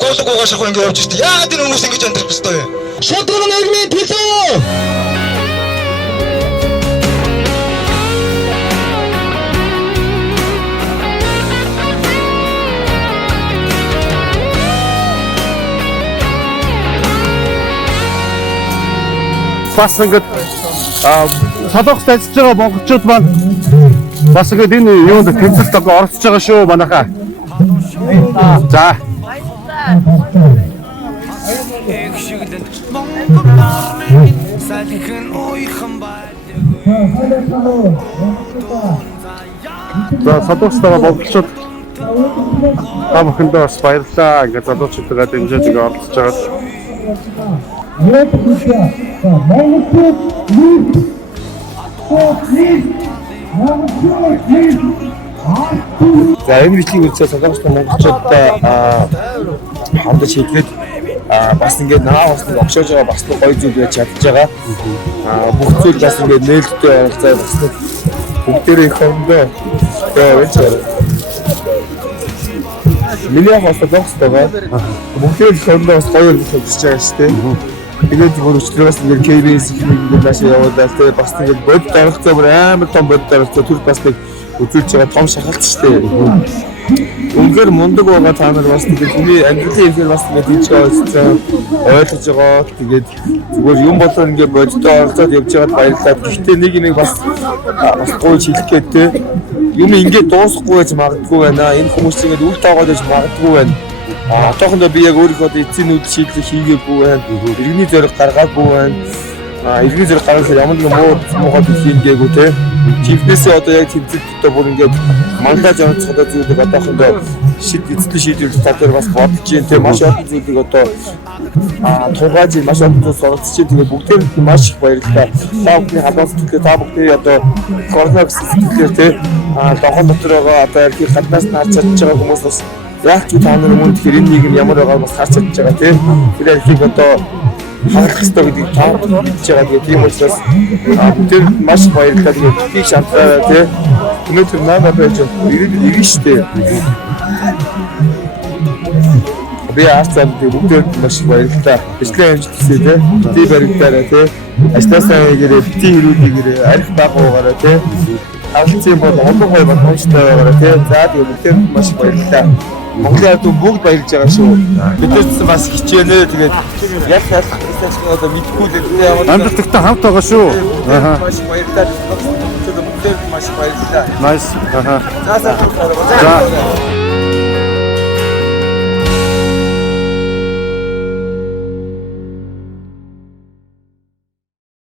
гуулг угаашрах ингэ явж штэ. Яагаад энэ хүмүүс ингэж амьдрах ёстой вэ? Шудраг нийгмийн төлөө. Бас ингээд солонгост ажиллаж байгаа монголчууд маань бас ингээд энэ юунд тэмцэлд оролцож байгаа шүү манайхаа. За. За солонгост байгаа монголчууд та бүхэндээ бас баярлалаа. Ингээд залуучуудаа дэмжиж ингээд оролцож байгаа. За энэ бичлэгийг үзээ солонгостой монголчуудаа хамтдаа шийдгээд бас ингээд наа бас огшоож байгаа бас гоё зүйл байж чадж байгаа. Бүх зүйл бас ингээд нээлттэй оролцоо бас бүгдээрээ их хондоо байж байгаа. Миний хос солонгостойгоо бүгдээ их хондоо бас гоё зүйл хийж байгаа шүү дээ. Тэгээд зүгээр өчтөрөөс ингээд KBS ингээд наашаа явуулаад тэгээд бас тэгээд бод дарагцаа бүр амар том бод дарагцаа түр бас нэг үзүүлж байгаа том шахалт шүү дээ. Үнээр мундаг байгаа та нар бас тэгээд хүний амьдралын ихэр бас ингээд хийж байгаа ойлгож байгаа. Тэгээд зүгээр юм болоо ингээд боддоо оролцоод явж байгаад баярлалаа. Гэхдээ нэг бас гоё хэлэх гээд те юм ингээд дуусахгүй байж магадгүй байна. Энэ хүмүүс ингээд үл таагаад байж магадгүй байна. Одоохондоо би яг өөрийнхөө эцсийн үйл шийдлийг хийгээгүй байна. Иргэний зориг гаргаагүй байна. Иргэний зориг гаргахаар ямар нэгэн муу хийх гээгүй те. Чифнээсээ одоо яг тэмцэлтээ бүр ингээд мандаж онцгой зүйлийг одоохондоо эцсийн шийдвэрлэх тал дээр бас бодож байна те. Маш олон зүйлийг одоо тухайн жил маш олон зүйлс оролцож байна. Тэгээд бүгдээр маш их баярлалаа. Та бүхний халуун сэтгэлээ та бүхний одоо коронавирус сэтгэлээр те. Дохон дотор байгаа одоо яг гаднаас нь харж чадж байгаа хүмүүс бас яг ч та нар мөн тэр энэ нийгэм ямар байгааг бас харж чадж байгаа тийм. Тэр архийг одоо хангах хэрэгтэй гэдгийг та мэдж байгаа. Тэгээд тийм учраас тэр маш баярлалаа. Тэгээд тийг шантраа тийм. Өнөөдөр намаа байж ирэн штэ. Би арцаад бүгдээр маш баярлалаа. Ажлын хэмжиж гисээ тийм. Би баярлалаа тийм. Ажлаасаа гэрээ бити хэрүүдийгээрээ арх байгаагаараа тийм. Алцын бол олон гоё боломжтой байгаараа тийм. За тэгээд бүгдээр маш баярлалаа. Монголын бүгд баярлж байгаа шүү. Бид нар бас хичээлээ тэгээд яг одоо мэдгүй л дээ. Амжилттай хамт байгаа шүү. Маш баярлалаа. Бүгдээр маш баярлалаа. Nice. За.